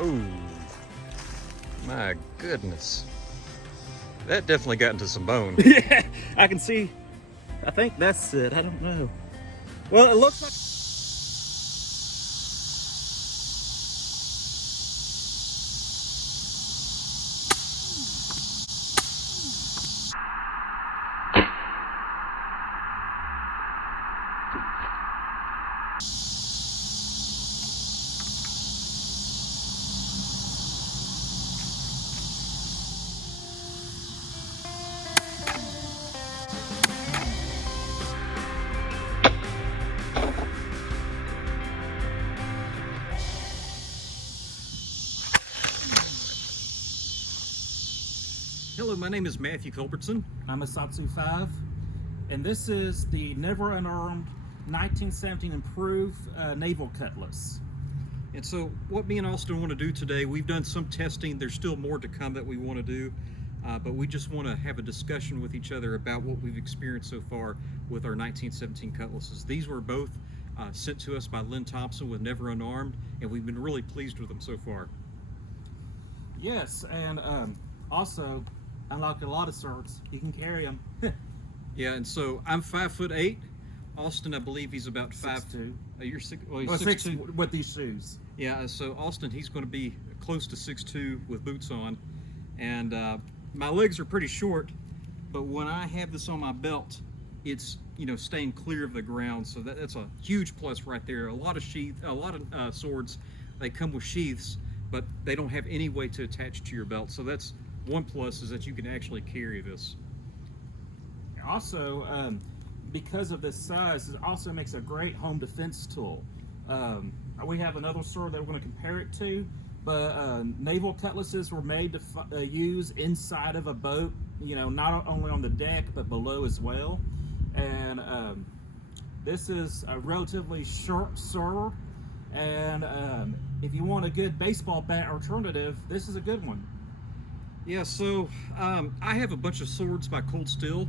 Oh, my goodness. That definitely got into some bone. Yeah, I can see. I think that's it. I don't know. Well, it looks like. Hello, my name is Matthew Culbertson. I'm a Satsu 5, and this is the Never Unarmed 1917 Improved Naval Cutlass. And so what me and Austin want to do today, we've done some testing. There's still more to come that we want to do, but we just want to have a discussion with each other about what we've experienced so far with our 1917 Cutlasses. These were both sent to us by Lynn Thompson with Never Unarmed, and we've been really pleased with them so far. Yes, and also, unlike a lot of swords, you can carry them. Yeah, and so I'm 5'8". Austin, I believe he's about 6'2". You're six. Well, he's Well, 6'2". with these shoes. Yeah, so Austin, he's going to be close to 6'2" with boots on, and my legs are pretty short, but when I have this on my belt, it's staying clear of the ground, so that's a huge plus right there. A lot of swords, they come with sheaths, but they don't have any way to attach to your belt, so that's one plus, is that you can actually carry this. Also, because of this size, it also makes a great home defense tool. We have another sword that we're going to compare it to, but naval cutlasses were made to use inside of a boat, not only on the deck, but below as well. And this is a relatively sharp sword, and if you want a good baseball bat alternative, this is a good one. Yeah, so I have a bunch of swords by Cold Steel.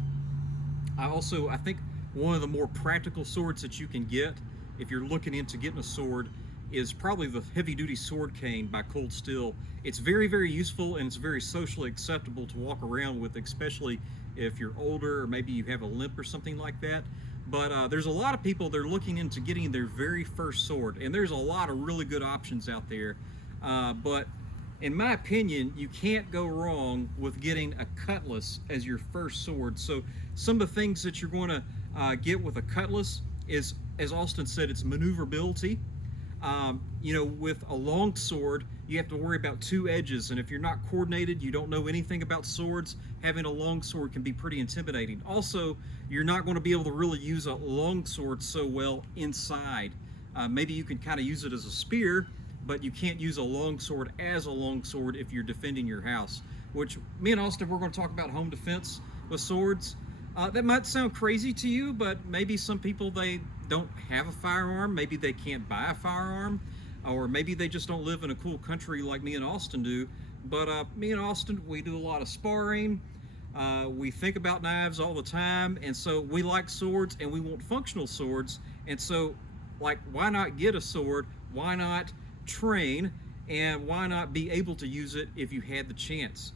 I think one of the more practical swords that you can get if you're looking into getting a sword is probably the heavy-duty sword cane by Cold Steel. It's very, very useful, and it's very socially acceptable to walk around with, especially if you're older or maybe you have a limp or something like that. But there's a lot of people that are looking into getting their very first sword, and there's a lot of really good options out there. But in my opinion, you can't go wrong with getting a Cutlass as your first sword. So some of the things that you're going to get with a Cutlass is, as Austin said, it's maneuverability. With a long sword, you have to worry about two edges, and if you're not coordinated, you don't know anything about swords, having a long sword can be pretty intimidating. Also, you're not going to be able to really use a long sword so well inside. Maybe you can kind of use it as a spear, but you can't use a long sword as a long sword if you're defending your house, which me and Austin, we're going to talk about home defense with swords. That might sound crazy to you, but maybe some people, they don't have a firearm, maybe they can't buy a firearm, or maybe they just don't live in a cool country like me and Austin do. But me and Austin, we do a lot of sparring, we think about knives all the time, and so we like swords and we want functional swords. And so, like, why not get a sword? Why not train? And why not be able to use it if you had the chance?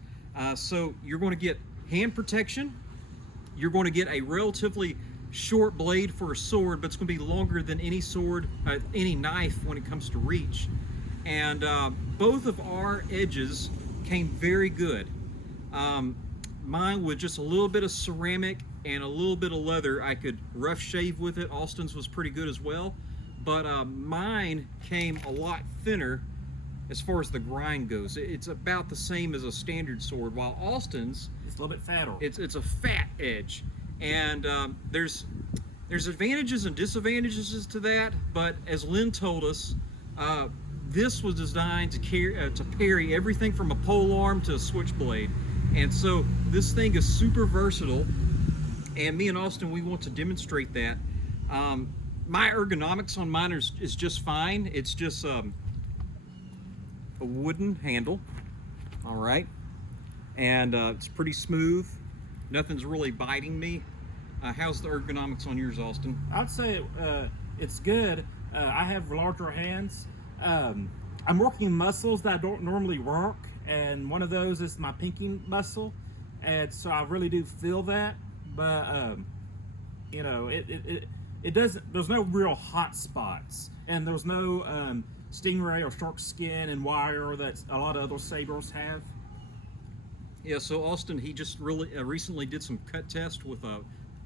So you're going to get hand protection. You're going to get a relatively short blade for a sword, but it's going to be longer than any sword, any knife when it comes to reach. And both of our edges came very good. Mine with just a little bit of ceramic and a little bit of leather, I could rough shave with it. Austin's was pretty good as well, but mine came a lot thinner as far as the grind goes. It's about the same as a standard sword, while Austin's, it's a little bit fatter. It's a fat edge, and there's advantages and disadvantages to that. But as Lynn told us, this was designed to parry everything from a pole arm to a switchblade, and so this thing is super versatile. And me and Austin, we want to demonstrate that. My ergonomics on mine is just fine. It's just a wooden handle, all right, and it's pretty smooth. Nothing's really biting me. How's the ergonomics on yours, Austin? I'd say it's good. I have larger hands. I'm working muscles that I don't normally work, and one of those is my pinky muscle, and so I really do feel that. But you know, it doesn't. There's no real hot spots, and there's no stingray or shark skin and wire that a lot of other sabers have. Yeah, so Austin, he just really recently did some cut test with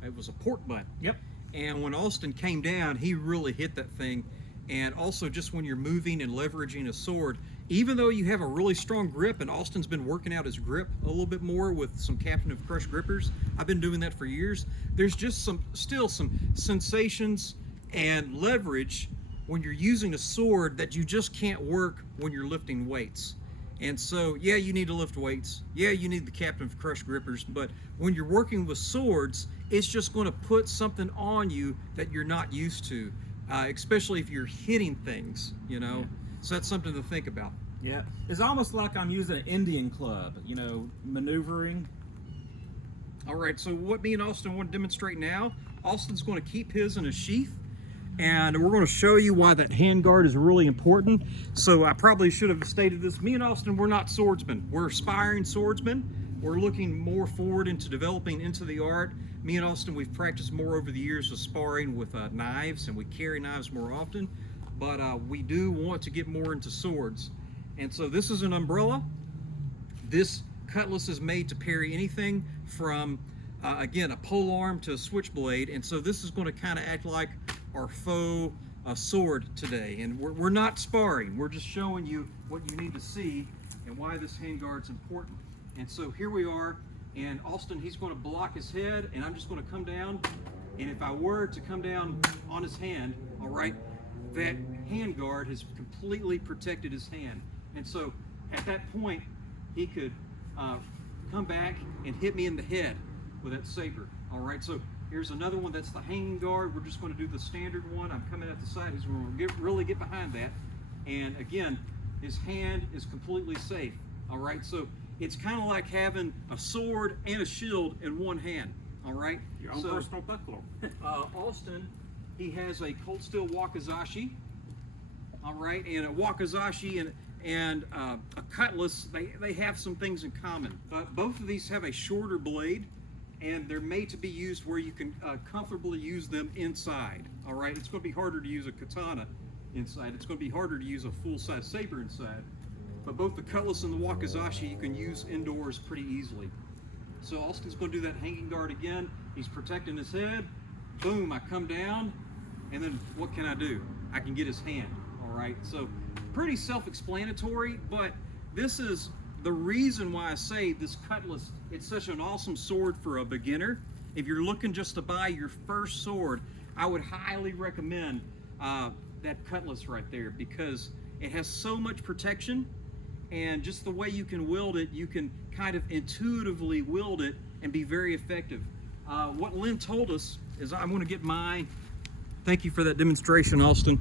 it was a pork butt. Yep. And when Austin came down, he really hit that thing. And also just when you're moving and leveraging a sword, even though you have a really strong grip, and Austin's been working out his grip a little bit more with some Captain of Crush grippers, I've been doing that for years, there's just still some sensations and leverage when you're using a sword that you just can't work when you're lifting weights. And so, yeah, you need to lift weights. Yeah, you need the Captain of Crush grippers, but when you're working with swords, it's just going to put something on you that you're not used to, especially if you're hitting things, you know. Yeah. So that's something to think about. Yeah, it's almost like I'm using an Indian club, you know, maneuvering. All right, so what me and Austin want to demonstrate now, Austin's going to keep his in a sheath, and we're going to show you why that handguard is really important. So I probably should have stated this. Me and Austin, we're not swordsmen. We're aspiring swordsmen. We're looking more forward into developing into the art. Me and Austin, we've practiced more over the years with sparring with knives, and we carry knives more often. But we do want to get more into swords. And so this is an umbrella. This cutlass is made to parry anything from, again, a pole arm to a switchblade. And so this is going to kind of act like our faux sword today. And we're not sparring. We're just showing you what you need to see and why this handguard's important. And so here we are. And Austin, he's going to block his head, and I'm just going to come down. And if I were to come down on his hand, all right, that handguard has completely protected his hand. And so at that point, he could come back and hit me in the head with that saber. All right, so here's another one. That's the hanging guard. We're just going to do the standard one. I'm coming at the side. He's going to really get behind that. And again, his hand is completely safe. All right, so it's kind of like having a sword and a shield in one hand. All right, Your own personal buckler. Austin, he has a cold steel wakizashi. All right, and a wakizashi and a cutlass, they have some things in common. Both of these have a shorter blade, and they're made to be used where you can comfortably use them inside. All right, it's going to be harder to use a katana inside. It's going to be harder to use a full-size saber inside. But both the cutlass and the wakizashi you can use indoors pretty easily. So Austin's going to do that hanging guard again. He's protecting his head. Boom, I come down, and then what can I do? I can get his hand. All right, so pretty self-explanatory, but this is the reason why I say this cutlass, it's such an awesome sword for a beginner. If you're looking just to buy your first sword, I would highly recommend that cutlass right there, because it has so much protection, and just the way you can wield it, you can kind of intuitively wield it and be very effective. What Lynn told us is, I'm going to get my, thank you for that demonstration, Austin.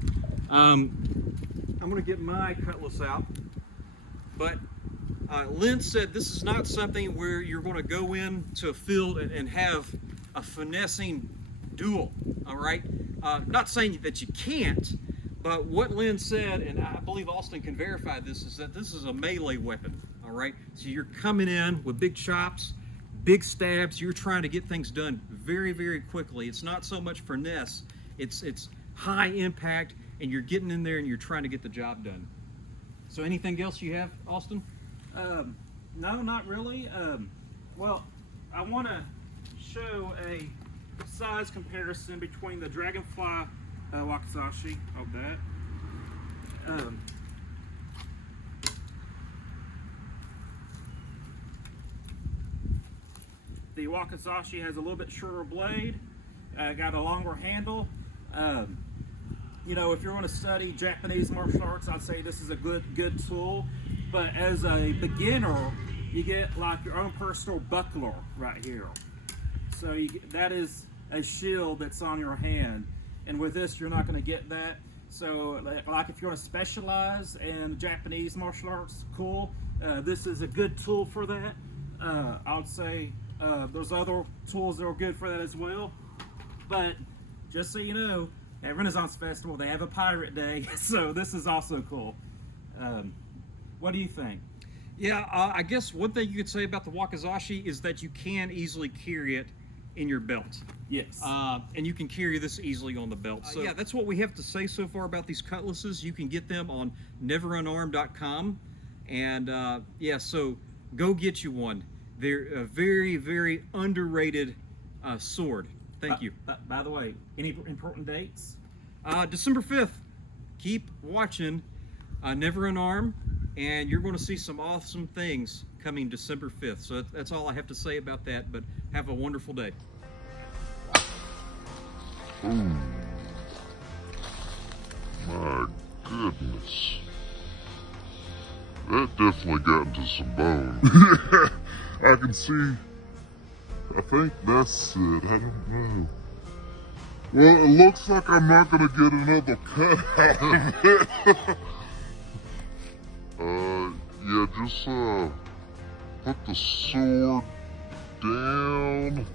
I'm going to get my cutlass out, but Lynn said this is not something where you're going to go into a field and have a finessing duel, all right? Not saying that you can't, but what Lynn said, and I believe Austin can verify this, is that this is a melee weapon, all right? So you're coming in with big chops, big stabs, you're trying to get things done very, very quickly. It's not so much finesse, it's high impact, and you're getting in there and you're trying to get the job done. So anything else you have, Austin? No, not really. Well, I want to show a size comparison between the Dragonfly wakizashi. Hold that. The wakizashi has a little bit shorter blade, got a longer handle. You know, if you're going to study Japanese martial arts, I'd say this is a good tool. But as a beginner, you get like your own personal buckler right here. So that is a shield that's on your hand. And with this, you're not going to get that. So like if you want to specialize in Japanese martial arts, cool. This is a good tool for that. I would say there's other tools that are good for that as well. But just so you know, At Renaissance Festival, they have a pirate day, so this is also cool. What do you think? Yeah, I guess one thing you could say about the Wakizashi is that you can easily carry it in your belt. Yes. And you can carry this easily on the belt. So yeah, that's what we have to say so far about these cutlasses. You can get them on neverunarmed.com. And yeah, so go get you one. They're a very, very underrated sword. Thank you. By the way, any important dates? December 5th. Keep watching Never Unarmed, and you're going to see some awesome things coming December 5th. So that's all I have to say about that, but have a wonderful day. Oh, my goodness. That definitely got into some bone. I can see. I think that's it. I don't know. Well, it looks like I'm not going to get another cut out of it. Yeah, just put the sword down.